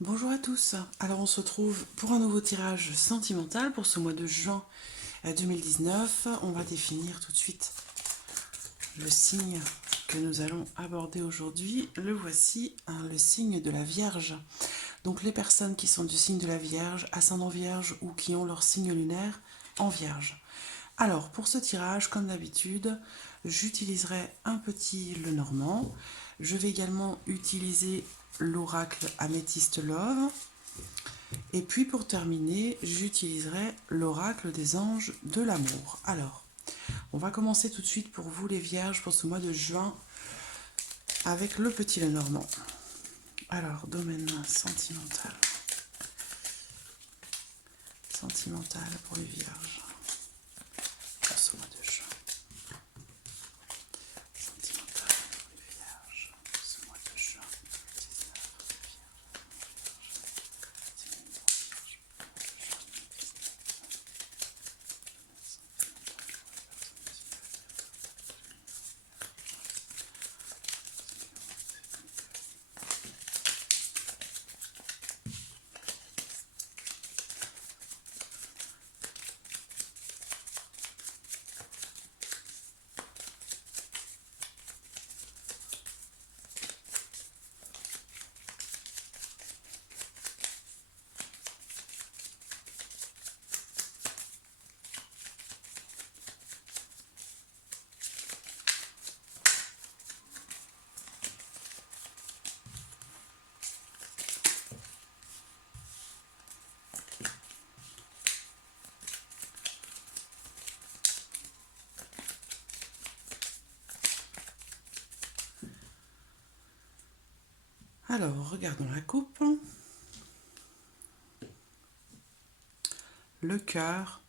Bonjour à tous, alors on se retrouve pour un nouveau tirage sentimental pour ce mois de juin 2019. On va définir tout de suite le signe que nous allons aborder aujourd'hui. Le voici, le signe de la Vierge. Donc les personnes qui sont du signe de la Vierge, ascendant Vierge ou qui ont leur signe lunaire en Vierge. Alors pour ce tirage, comme d'habitude, j'utiliserai un petit Lenormand. Je vais également utiliser l'oracle Améthyste Love. Et puis pour terminer, j'utiliserai l'oracle des anges de l'amour. Alors, on va commencer tout de suite pour vous les vierges pour ce mois de juin avec le petit Lenormand. Alors, domaine sentimental. Sentimental pour les vierges pour ce mois de juin. Sentimental pour les vierges pour ce mois de juin 2019. Alors, regardons la coupe. Le cœur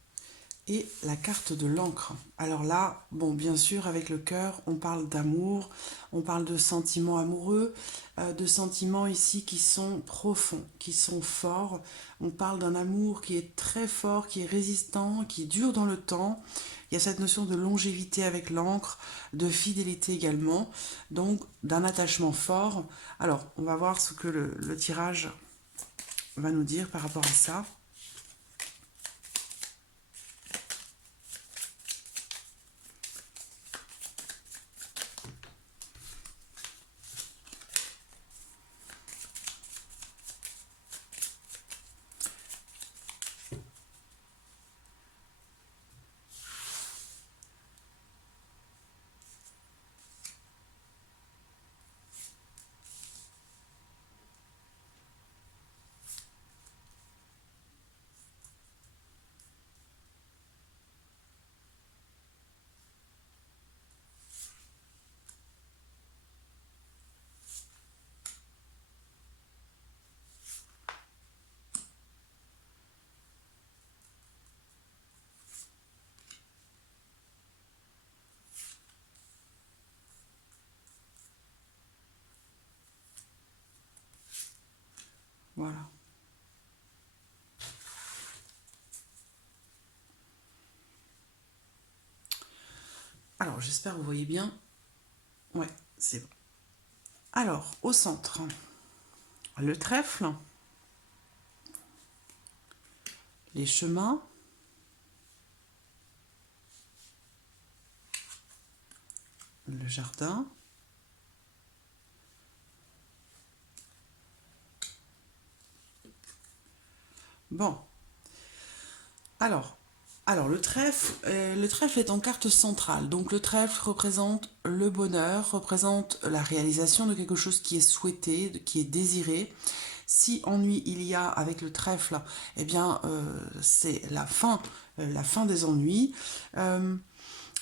et la carte de l'encre. Alors là, bon, bien sûr, avec le cœur, on parle d'amour, on parle de sentiments amoureux, de sentiments ici qui sont profonds, qui sont forts. On parle d'un amour qui est très fort, qui est résistant, qui dure dans le temps. Il y a cette notion de longévité avec l'encre, de fidélité également, donc d'un attachement fort. Alors, on va voir ce que le tirage va nous dire par rapport à ça. Voilà. Alors, j'espère que vous voyez bien. Ouais, c'est bon. Alors, au centre, le trèfle, les chemins, le jardin, bon. Alors le trèfle est en carte centrale. Donc le trèfle représente le bonheur, représente la réalisation de quelque chose qui est souhaité, qui est désiré. Si ennui il y a avec le trèfle, eh bien c'est la fin des ennuis. Euh,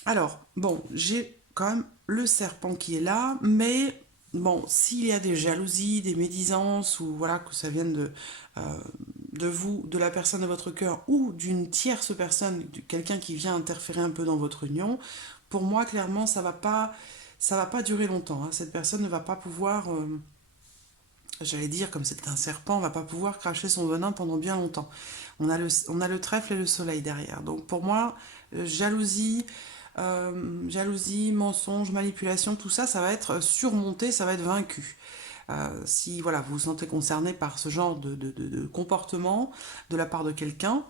alors, bon, j'ai quand même le serpent qui est là, mais bon, s'il y a des jalousies, des médisances, ou voilà, que ça vienne de vous, de la personne de votre cœur, ou d'une tierce personne, quelqu'un qui vient interférer un peu dans votre union, pour moi, clairement, ça va pas durer longtemps, hein. Cette personne ne va pas pouvoir, j'allais dire, comme c'est un serpent, va pas pouvoir cracher son venin pendant bien longtemps. On a le trèfle et le soleil derrière. Donc pour moi, jalousie, mensonge, manipulation, tout ça, ça va être surmonté, ça va être vaincu. Si voilà, vous vous sentez concerné par ce genre de comportement de la part de quelqu'un,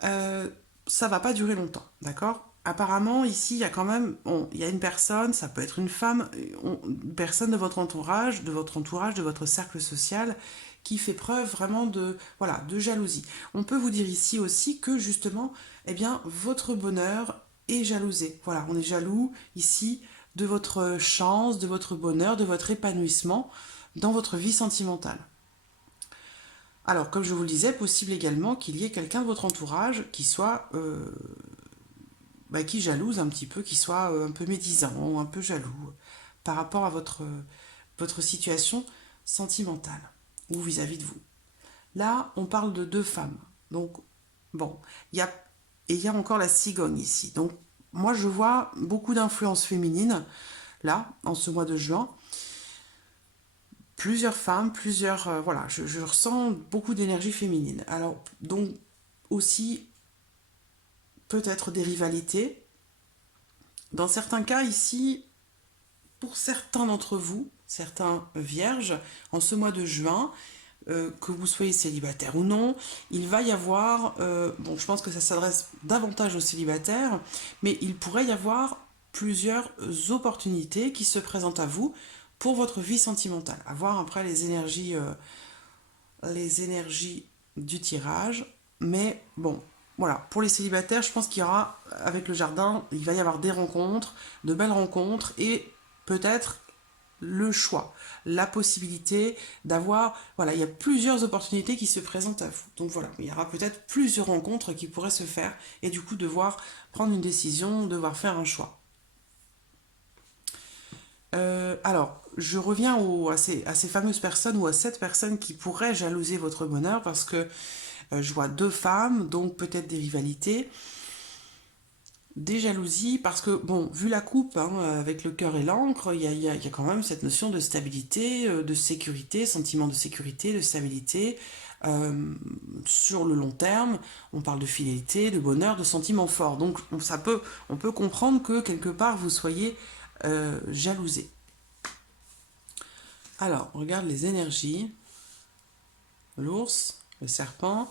ça va pas durer longtemps, d'accord? Apparemment, ici, il y a quand même, il y a une personne, ça peut être une femme, une personne de votre entourage, de votre cercle social, qui fait preuve vraiment de, voilà, de jalousie. On peut vous dire ici aussi que justement, eh bien, votre bonheur est jalousé. Voilà, on est jaloux ici de votre chance, de votre bonheur, de votre épanouissement dans votre vie sentimentale. Alors, comme je vous le disais, possible également qu'il y ait quelqu'un de votre entourage qui soit, qui jalouse un petit peu, qui soit un peu médisant ou un peu jaloux par rapport à votre situation sentimentale ou vis-à-vis de vous. Là, on parle de deux femmes. Donc, bon, il y a encore la cigogne ici. Donc, moi, je vois beaucoup d'influence féminine, là, en ce mois de juin. Plusieurs femmes, voilà, je ressens beaucoup d'énergie féminine. Alors, donc, aussi, peut-être des rivalités. Dans certains cas, ici, pour certains d'entre vous, certains vierges, en ce mois de juin, que vous soyez célibataire ou non, il va y avoir, bon, je pense que ça s'adresse davantage aux célibataires, mais il pourrait y avoir plusieurs opportunités qui se présentent à vous pour votre vie sentimentale. À voir après les énergies du tirage, mais bon, voilà, pour les célibataires, je pense qu'il y aura, avec le jardin, il va y avoir des rencontres, de belles rencontres, et peut-être le choix, la possibilité d'avoir, voilà, il y a plusieurs opportunités qui se présentent à vous. Donc voilà, il y aura peut-être plusieurs rencontres qui pourraient se faire et du coup devoir prendre une décision, devoir faire un choix. Alors, je reviens à ces fameuses personnes ou à cette personne qui pourrait jalouser votre bonheur parce que je vois deux femmes, donc peut-être des rivalités. Des jalousies, parce que, bon, vu la coupe, hein, avec le cœur et l'encre, il y a quand même cette notion de stabilité, de sécurité, sentiment de sécurité, de stabilité, sur le long terme. On parle de fidélité, de bonheur, de sentiments forts. Donc, on peut comprendre que, quelque part, vous soyez jalousé. Alors, on regarde les énergies. L'ours, le serpent,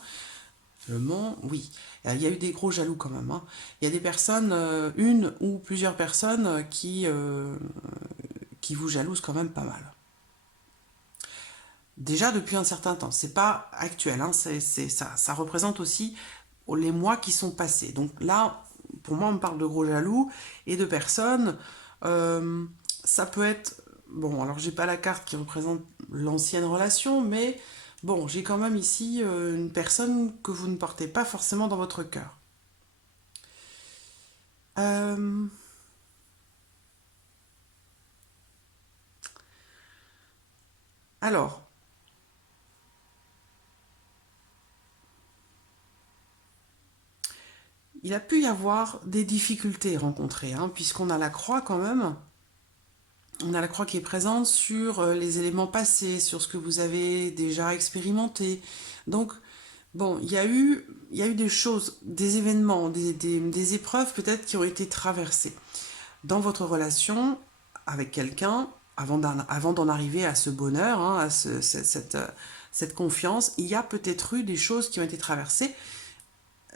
le mont, oui. Il y a eu des gros jaloux quand même, hein. Il y a des personnes, une ou plusieurs personnes qui vous jalousent quand même pas mal. Déjà depuis un certain temps. C'est pas actuel, hein, ça représente aussi les mois qui sont passés. Donc là, pour moi, on parle de gros jaloux et de personnes. euh, Ça peut être. Bon, alors j'ai pas la carte qui représente l'ancienne relation, mais bon, j'ai quand même ici une personne que vous ne portez pas forcément dans votre cœur. Euh, alors, il a pu y avoir des difficultés rencontrées, hein, puisqu'on a la croix quand même. On a la croix qui est présente sur les éléments passés, sur ce que vous avez déjà expérimenté. Donc, bon, il y a eu des choses, des événements, des épreuves peut-être qui ont été traversées dans votre relation avec quelqu'un avant d'en arriver à ce bonheur, hein, à cette confiance. Il y a peut-être eu des choses qui ont été traversées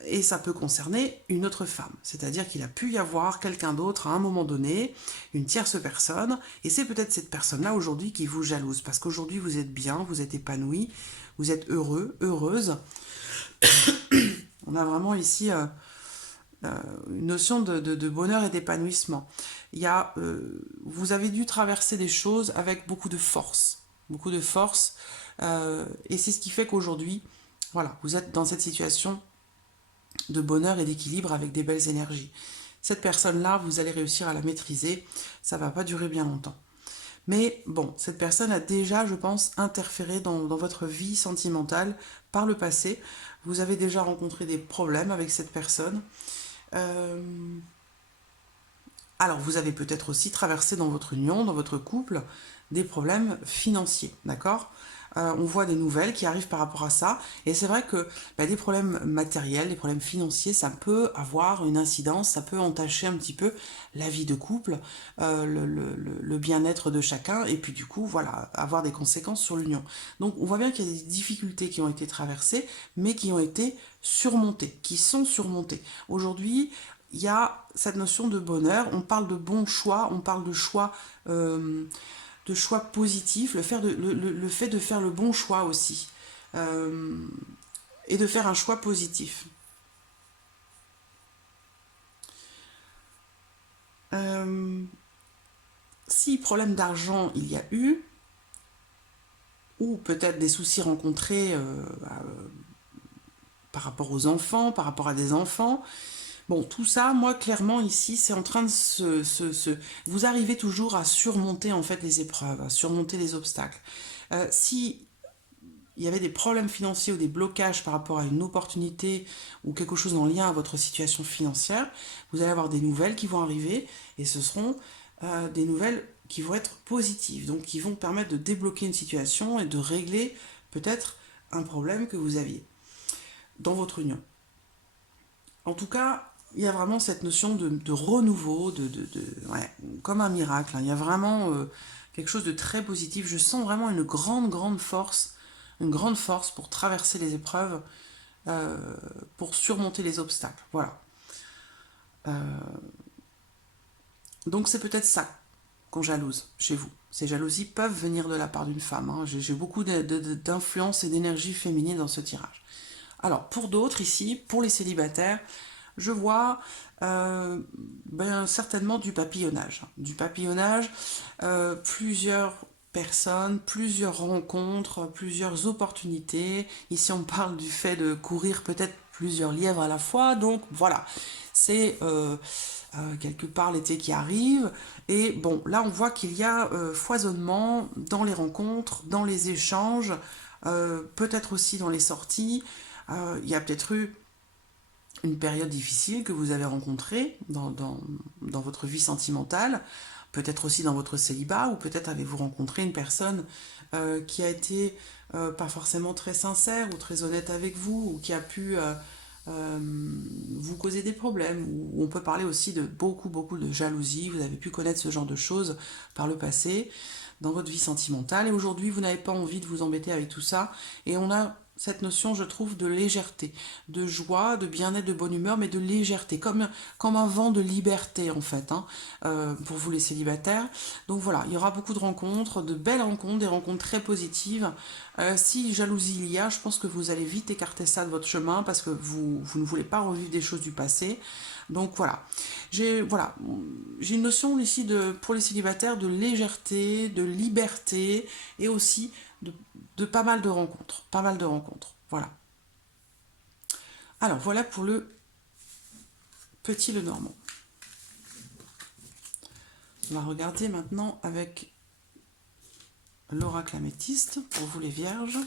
et ça peut concerner une autre femme. C'est-à-dire qu'il a pu y avoir quelqu'un d'autre à un moment donné, une tierce personne, et c'est peut-être cette personne-là aujourd'hui qui vous jalouse, parce qu'aujourd'hui vous êtes bien, vous êtes épanoui, vous êtes heureux, heureuse. On a vraiment ici une notion de bonheur et d'épanouissement. Vous avez dû traverser des choses avec beaucoup de force, et c'est ce qui fait qu'aujourd'hui, voilà, vous êtes dans cette situation de bonheur et d'équilibre avec des belles énergies. Cette personne-là, vous allez réussir à la maîtriser, ça va pas durer bien longtemps. Mais bon, cette personne a déjà, je pense, interféré dans votre vie sentimentale par le passé. Vous avez déjà rencontré des problèmes avec cette personne. Euh, Alors, vous avez peut-être aussi traversé dans votre union, dans votre couple, des problèmes financiers, d'accord? On voit des nouvelles qui arrivent par rapport à ça. Et c'est vrai que des problèmes matériels, des problèmes financiers, ça peut avoir une incidence, ça peut entacher un petit peu la vie de couple, le bien-être de chacun, et puis du coup, voilà, avoir des conséquences sur l'union. Donc on voit bien qu'il y a des difficultés qui ont été traversées, mais qui ont été surmontées, qui sont surmontées. Aujourd'hui, il y a cette notion de bonheur, on parle de bons choix, on parle de choix positifs, le fait de faire le bon choix aussi, euh, et de faire un choix positif. Euh, Si problème d'argent il y a eu, ou peut-être des soucis rencontrés par rapport aux enfants, par rapport à des enfants, bon, tout ça, moi, clairement, ici, c'est en train de Vous arrivez toujours à surmonter, en fait, les épreuves, à surmonter les obstacles. Si il y avait des problèmes financiers ou des blocages par rapport à une opportunité ou quelque chose en lien à votre situation financière, vous allez avoir des nouvelles qui vont arriver et ce seront des nouvelles qui vont être positives, donc qui vont permettre de débloquer une situation et de régler peut-être un problème que vous aviez dans votre union. En tout cas, il y a vraiment cette notion de renouveau, ouais, comme un miracle, hein. Il y a vraiment quelque chose de très positif. Je sens vraiment une grande force pour traverser les épreuves, euh, pour surmonter les obstacles. Voilà. Donc c'est peut-être ça qu'on jalouse chez vous. Ces jalousies peuvent venir de la part d'une femme, hein. J'ai beaucoup d'influence et d'énergie féminine dans ce tirage. Alors, pour d'autres ici, pour les célibataires, je vois certainement du papillonnage. Du papillonnage, plusieurs personnes, plusieurs rencontres, plusieurs opportunités. Ici, on parle du fait de courir peut-être plusieurs lièvres à la fois. Donc, voilà, c'est quelque part l'été qui arrive. Et bon, là, on voit qu'il y a foisonnement dans les rencontres, dans les échanges, peut-être aussi dans les sorties. Il y a peut-être eu une période difficile que vous avez rencontrée dans votre vie sentimentale, peut-être aussi dans votre célibat, ou peut-être avez-vous rencontré une personne qui a été pas forcément très sincère ou très honnête avec vous, ou qui a pu euh, vous causer des problèmes, ou on peut parler aussi de beaucoup de jalousie, vous avez pu connaître ce genre de choses par le passé dans votre vie sentimentale, et aujourd'hui vous n'avez pas envie de vous embêter avec tout ça, et on a cette notion, je trouve, de légèreté, de joie, de bien-être, de bonne humeur, mais de légèreté, comme un vent de liberté, en fait, hein, pour vous les célibataires. Donc voilà, il y aura beaucoup de rencontres, de belles rencontres, des rencontres très positives. Si jalousie il y a, je pense que vous allez vite écarter ça de votre chemin, parce que vous ne voulez pas revivre des choses du passé. Donc voilà, j'ai une notion ici pour les célibataires de légèreté, de liberté, et aussi de pas mal de rencontres, voilà. Alors voilà pour le petit Lenormand. On va regarder maintenant avec l'oracle améthyste pour vous les vierges.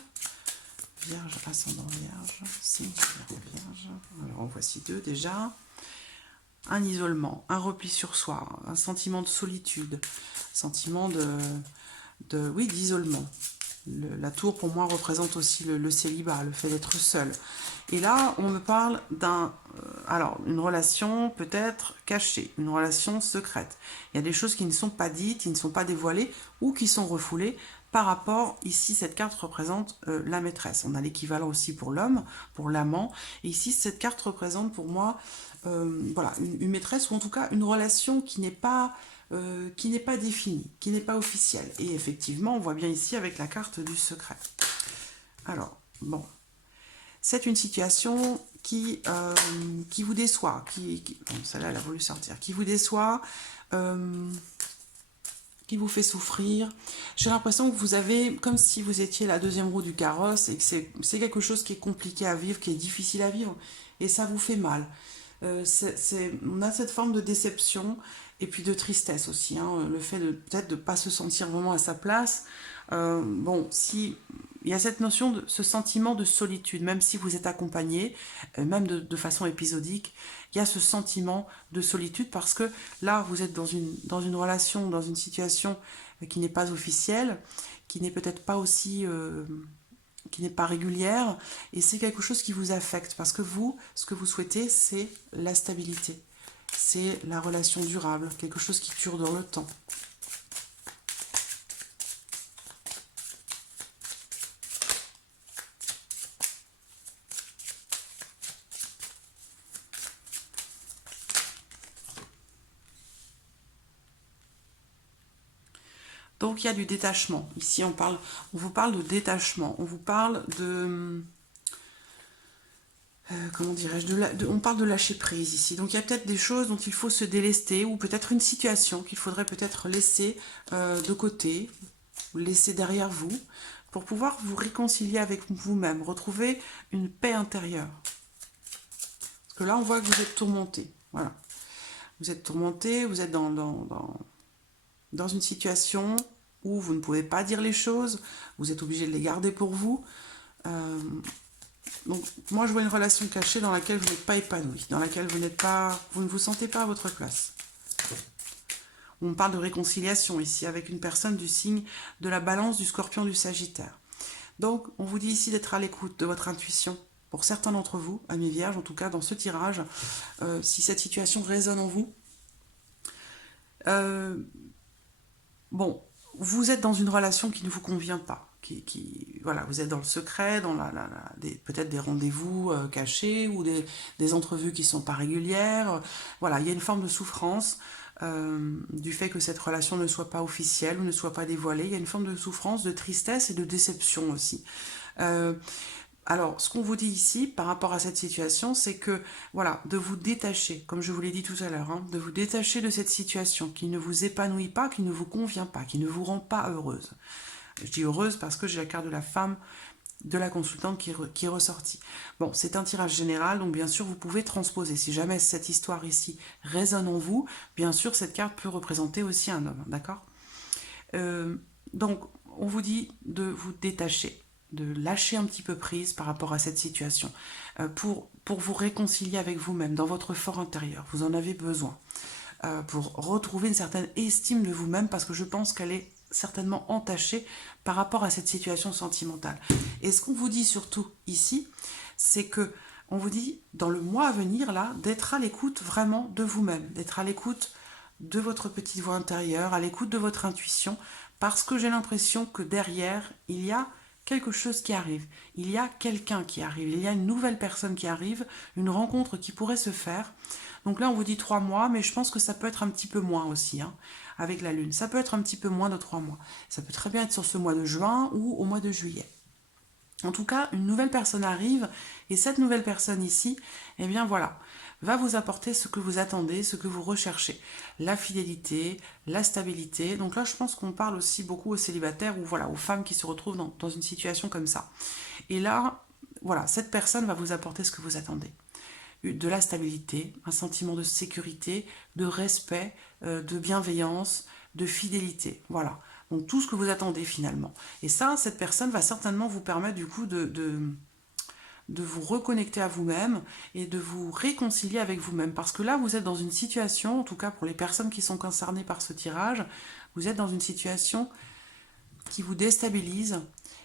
Vierge, ascendant vierge, signe vierge. Alors en voici deux déjà. Un isolement, un repli sur soi, un sentiment de solitude, sentiment d'isolement. La tour, pour moi, représente aussi le célibat, le fait d'être seul. Et là, on me parle une relation peut-être cachée, une relation secrète. Il y a des choses qui ne sont pas dites, qui ne sont pas dévoilées, ou qui sont refoulées par rapport, ici, cette carte représente la maîtresse. On a l'équivalent aussi pour l'homme, pour l'amant. Et ici, cette carte représente pour moi, voilà, une maîtresse, ou en tout cas une relation qui n'est pas définie, qui n'est pas officielle. Et effectivement, on voit bien ici avec la carte du secret. Alors, bon, c'est une situation qui vous déçoit, bon, celle-là, elle a voulu sortir, qui vous déçoit, qui vous fait souffrir. J'ai l'impression que vous avez, comme si vous étiez la deuxième roue du carrosse, et que c'est quelque chose qui est compliqué à vivre, qui est difficile à vivre, et ça vous fait mal. On a cette forme de déception et puis de tristesse aussi, hein, le fait de peut-être de ne pas se sentir vraiment à sa place. Bon, si il y a cette notion de ce sentiment de solitude, même si vous êtes accompagné, même de façon épisodique, il y a ce sentiment de solitude parce que là, vous êtes dans une relation, dans une situation qui n'est pas officielle, qui n'est peut-être pas aussi... qui n'est pas régulière, et c'est quelque chose qui vous affecte, parce que vous, ce que vous souhaitez, c'est la stabilité, c'est la relation durable, quelque chose qui dure dans le temps. Donc il y a du détachement. Ici on vous parle de détachement, on vous parle de... comment dirais-je, on parle de lâcher prise ici. Donc il y a peut-être des choses dont il faut se délester, ou peut-être une situation qu'il faudrait peut-être laisser de côté, ou laisser derrière vous, pour pouvoir vous réconcilier avec vous-même, retrouver une paix intérieure. Parce que là on voit que vous êtes tourmenté. Voilà. Vous êtes tourmenté, vous êtes dans une situation où vous ne pouvez pas dire les choses, vous êtes obligé de les garder pour vous. Donc moi je vois une relation cachée dans laquelle vous n'êtes pas épanoui, dans laquelle vous ne vous sentez pas à votre place. On parle de réconciliation ici avec une personne du signe de la Balance, du Scorpion, du Sagittaire. Donc on vous dit ici d'être à l'écoute de votre intuition. Pour certains d'entre vous, amis vierges, en tout cas dans ce tirage, si cette situation résonne en vous, bon, vous êtes dans une relation qui ne vous convient pas. Voilà, vous êtes dans le secret, dans peut-être des rendez-vous cachés ou des entrevues qui ne sont pas régulières. Voilà, il y a une forme de souffrance du fait que cette relation ne soit pas officielle ou ne soit pas dévoilée. Il y a une forme de souffrance, de tristesse et de déception aussi. Alors, ce qu'on vous dit ici, par rapport à cette situation, c'est que, voilà, de vous détacher, comme je vous l'ai dit tout à l'heure, hein, de vous détacher de cette situation qui ne vous épanouit pas, qui ne vous convient pas, qui ne vous rend pas heureuse. Je dis heureuse parce que j'ai la carte de la femme, de la consultante qui est ressortie. Bon, c'est un tirage général, donc bien sûr, vous pouvez transposer. Si jamais cette histoire ici résonne en vous, bien sûr, cette carte peut représenter aussi un homme, d'accord ? Donc, on vous dit de vous détacher, de lâcher un petit peu prise par rapport à cette situation, pour vous réconcilier avec vous-même, dans votre fort intérieur. Vous en avez besoin, pour retrouver une certaine estime de vous-même, parce que je pense qu'elle est certainement entachée par rapport à cette situation sentimentale. Et ce qu'on vous dit surtout ici, c'est que on vous dit, dans le mois à venir, là, d'être à l'écoute vraiment de vous-même, d'être à l'écoute de votre petite voix intérieure, à l'écoute de votre intuition, parce que j'ai l'impression que derrière, il y a quelque chose qui arrive, il y a quelqu'un qui arrive, il y a une nouvelle personne qui arrive, une rencontre qui pourrait se faire. Donc là, on vous dit 3 mois, mais je pense que ça peut être un petit peu moins aussi, hein, avec la Lune. Ça peut être un petit peu moins de 3 mois. Ça peut très bien être sur ce mois de juin ou au mois de juillet. En tout cas, une nouvelle personne arrive, et cette nouvelle personne ici, eh bien voilà, va vous apporter ce que vous attendez, ce que vous recherchez. La fidélité, la stabilité. Donc là, je pense qu'on parle aussi beaucoup aux célibataires ou voilà, aux femmes qui se retrouvent dans une situation comme ça. Et là, voilà, cette personne va vous apporter ce que vous attendez. De la stabilité, un sentiment de sécurité, de respect, de bienveillance, de fidélité. Voilà. Donc tout ce que vous attendez finalement. Et ça, cette personne va certainement vous permettre du coup de vous reconnecter à vous-même et de vous réconcilier avec vous-même. Parce que là, vous êtes dans une situation, en tout cas pour les personnes qui sont concernées par ce tirage, vous êtes dans une situation qui vous déstabilise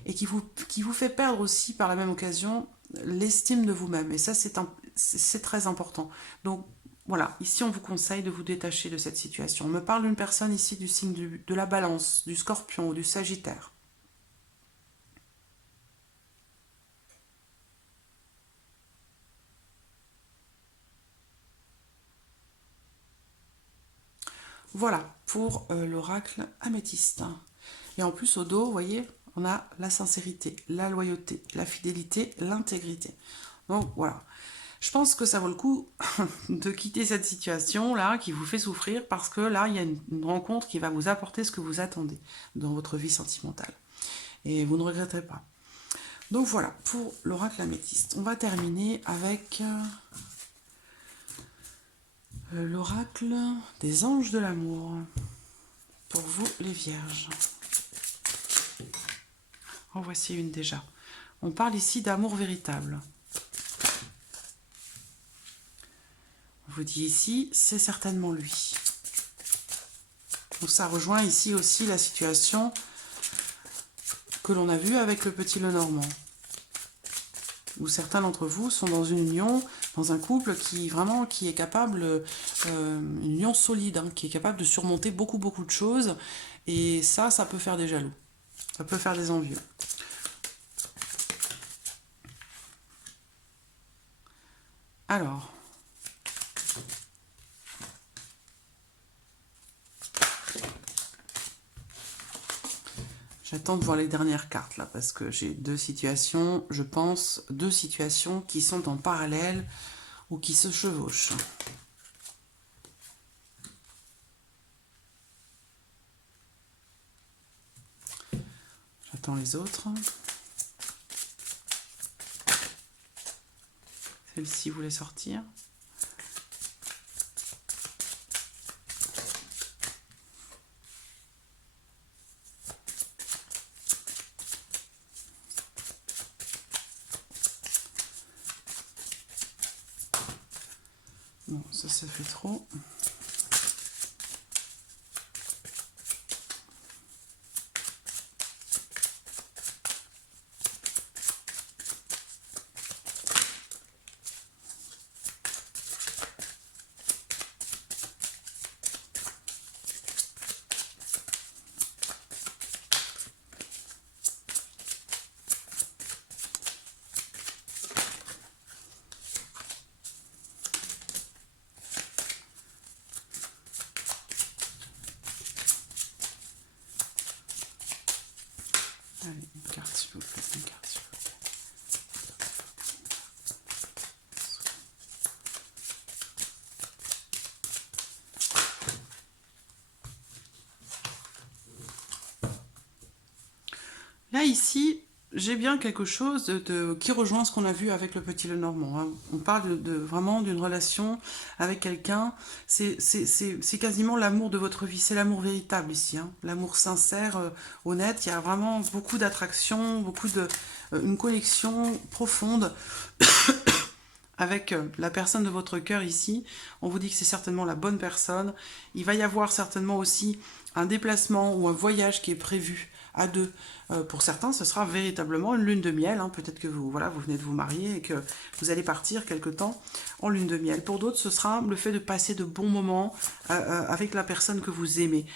et qui vous fait perdre aussi par la même occasion l'estime de vous-même. Et ça, c'est très important. Donc voilà, ici on vous conseille de vous détacher de cette situation. On me parle d'une personne ici du signe de la Balance, du Scorpion ou du Sagittaire. Voilà pour l'oracle améthyste. Et en plus au dos, vous voyez, on a la sincérité, la loyauté, la fidélité, l'intégrité. Donc voilà. Je pense que ça vaut le coup de quitter cette situation-là qui vous fait souffrir, parce que là, il y a une rencontre qui va vous apporter ce que vous attendez dans votre vie sentimentale. Et vous ne regretterez pas. Donc voilà, pour l'oracle améthyste. On va terminer avec l'oracle des anges de l'amour. Pour vous, les vierges. En voici une déjà. On parle ici d'amour véritable. On vous dit ici, c'est certainement lui. Donc ça rejoint ici aussi la situation que l'on a vu avec le petit Lenormand. Où certains d'entre vous sont dans une union, dans un couple qui est capable, une union solide, hein, qui est capable de surmonter beaucoup de choses. Et ça peut faire des jaloux. Ça peut faire des envieux. Alors. J'attends de voir les dernières cartes là, parce que j'ai deux situations, je pense, deux situations qui sont en parallèle ou qui se chevauchent. J'attends les autres. Celle-ci voulait sortir. Bon, ça fait trop. Allez, une carte s'il vous plaît, une carte s'il vous plaît. Là, ici, j'ai bien quelque chose qui rejoint ce qu'on a vu avec le petit Lenormand. Hein. On parle vraiment d'une relation avec quelqu'un. C'est quasiment l'amour de votre vie. C'est l'amour véritable ici. Hein. L'amour sincère, honnête. Il y a vraiment beaucoup d'attraction, une connexion profonde avec la personne de votre cœur ici. On vous dit que c'est certainement la bonne personne. Il va y avoir certainement aussi un déplacement ou un voyage qui est prévu à deux. Pour certains, ce sera véritablement une lune de miel. Hein. Peut-être que vous venez de vous marier et que vous allez partir quelque temps en lune de miel. Pour d'autres, ce sera le fait de passer de bons moments avec la personne que vous aimez.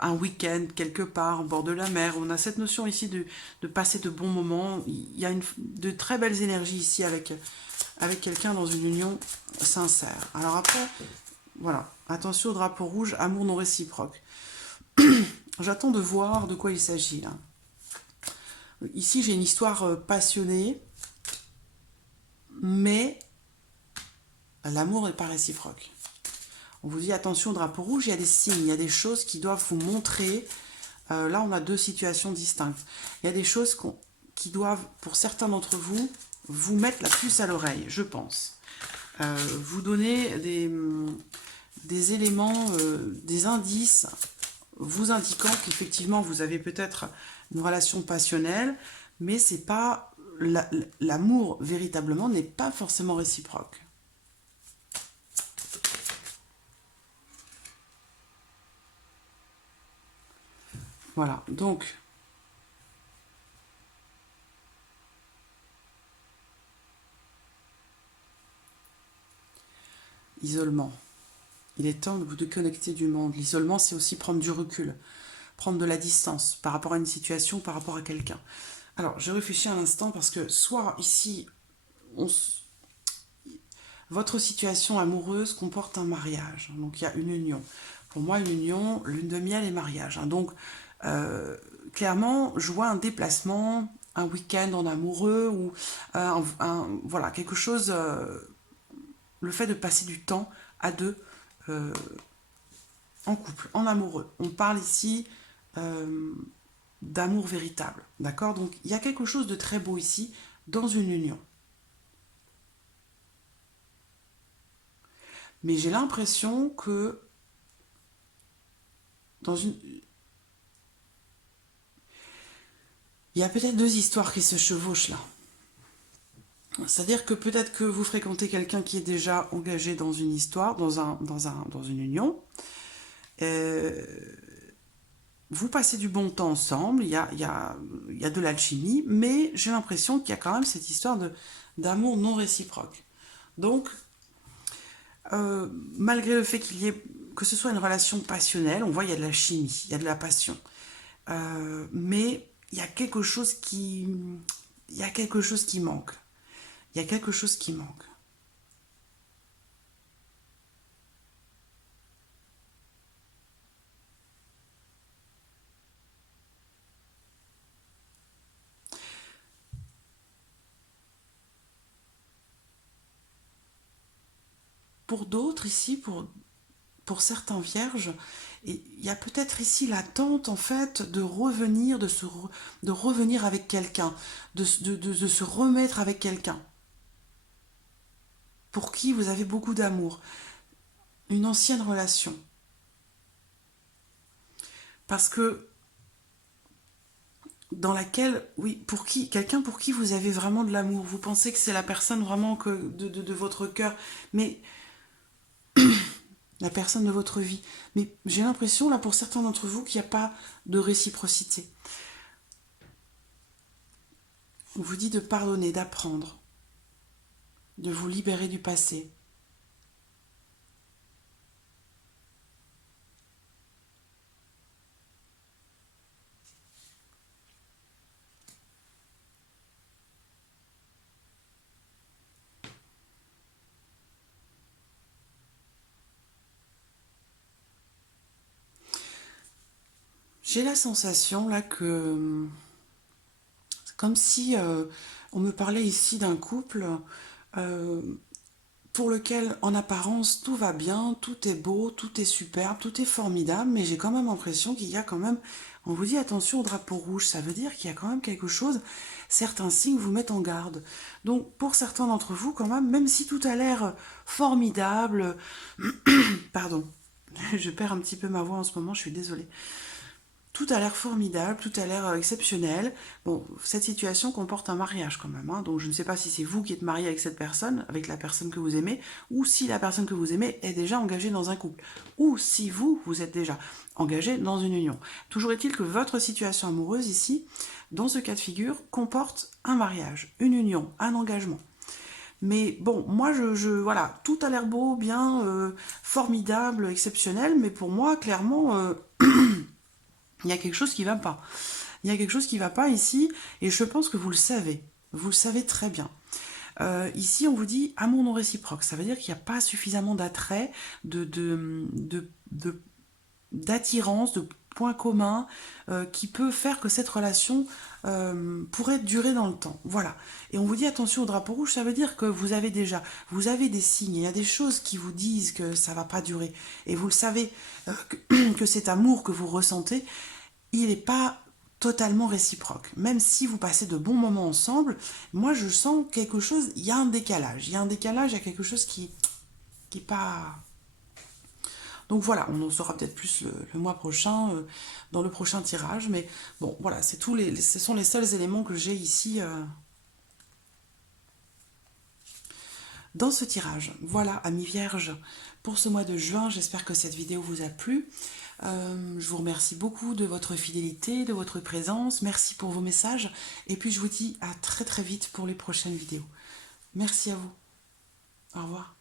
Un week-end quelque part, au bord de la mer. On a cette notion ici de passer de bons moments. Il y a de très belles énergies ici avec quelqu'un dans une union sincère. Alors après, voilà, attention au drapeau rouge, amour non réciproque. J'attends de voir de quoi il s'agit là. Ici, j'ai une histoire passionnée, mais l'amour n'est pas réciproque. On vous dit attention au drapeau rouge, il y a des signes, il y a des choses qui doivent vous montrer. Là, on a deux situations distinctes. Il y a des choses qui doivent, pour certains d'entre vous, vous mettre la puce à l'oreille, je pense. Vous donner des éléments, des indices vous indiquant qu'effectivement vous avez peut-être une relation passionnelle, mais c'est pas l'amour véritablement n'est pas forcément réciproque. Voilà, donc isolement. Il est temps de vous déconnecter du monde. L'isolement, c'est aussi prendre du recul, prendre de la distance par rapport à une situation, par rapport à quelqu'un. Alors, je réfléchis un instant parce que soit ici, votre situation amoureuse comporte un mariage. Donc, il y a une union. Pour moi, une union, lune de miel et mariage. Donc, clairement, je vois un déplacement, un week-end en amoureux ou voilà, quelque chose, le fait de passer du temps à deux en couple, en amoureux. On parle ici d'amour véritable, d'accord? Donc, il y a quelque chose de très beau ici, dans une union. Mais j'ai l'impression que il y a peut-être deux histoires qui se chevauchent là. C'est-à-dire que peut-être que vous fréquentez quelqu'un qui est déjà engagé dans une histoire, dans une union. vous passez du bon temps ensemble, il y a de l'alchimie, mais j'ai l'impression qu'il y a quand même cette histoire d'amour non réciproque. Donc, malgré le fait qu'il y ait, que ce soit une relation passionnelle, on voit il y a de la chimie, il y a de la passion. Mais il y a quelque chose qui, il y a quelque chose qui manque. Il y a quelque chose qui manque. Pour d'autres ici, pour certains vierges, il y a peut-être ici l'attente en fait de revenir, de revenir avec quelqu'un, de se remettre avec quelqu'un pour qui vous avez beaucoup d'amour, une ancienne relation. Parce que dans laquelle, oui, pour qui, quelqu'un pour qui vous avez vraiment de l'amour, vous pensez que c'est la personne vraiment que de votre cœur, mais la personne de votre vie. Mais j'ai l'impression, là, pour certains d'entre vous, qu'il n'y a pas de réciprocité. On vous dit de pardonner, d'apprendre, de vous libérer du passé. J'ai la sensation, là, que c'est comme si on me parlait ici d'un couple euh, pour lequel, en apparence, tout va bien, tout est beau, tout est superbe, tout est formidable, mais j'ai quand même l'impression qu'il y a quand même... On vous dit attention au drapeau rouge, ça veut dire qu'il y a quand même quelque chose, certains signes vous mettent en garde. Donc pour certains d'entre vous, quand même si tout a l'air formidable, pardon, je perds un petit peu ma voix en ce moment, je suis désolée. Tout a l'air formidable, tout a l'air exceptionnel. Bon, cette situation comporte un mariage quand même, hein, donc je ne sais pas si c'est vous qui êtes marié avec cette personne, avec la personne que vous aimez, ou si la personne que vous aimez est déjà engagée dans un couple, ou si vous, vous êtes déjà engagé dans une union. Toujours est-il que votre situation amoureuse ici, dans ce cas de figure, comporte un mariage, une union, un engagement. Mais bon, moi, voilà, tout a l'air beau, bien, formidable, exceptionnel, mais pour moi, clairement, il y a quelque chose qui va pas. Il y a quelque chose qui va pas ici, et je pense que vous le savez. Vous le savez très bien. Ici, on vous dit amour non réciproque. Ça veut dire qu'il n'y a pas suffisamment d'attrait, d'attirance, de points communs qui peut faire que cette relation pourrait durer dans le temps. Voilà. Et on vous dit attention au drapeau rouge, ça veut dire que vous avez des signes, il y a des choses qui vous disent que ça va pas durer. Et vous le savez, que cet amour que vous ressentez, il n'est pas totalement réciproque. Même si vous passez de bons moments ensemble, moi je sens quelque chose, il y a un décalage. Il y a un décalage, il y a quelque chose qui est pas... Donc voilà, on en saura peut-être plus le mois prochain, dans le prochain tirage. Mais bon, voilà, ce sont les seuls éléments que j'ai ici dans ce tirage. Voilà, amis vierges, pour ce mois de juin, j'espère que cette vidéo vous a plu. Je vous remercie beaucoup de votre fidélité, de votre présence. Merci pour vos messages. Et puis je vous dis à très très vite pour les prochaines vidéos. Merci à vous. Au revoir.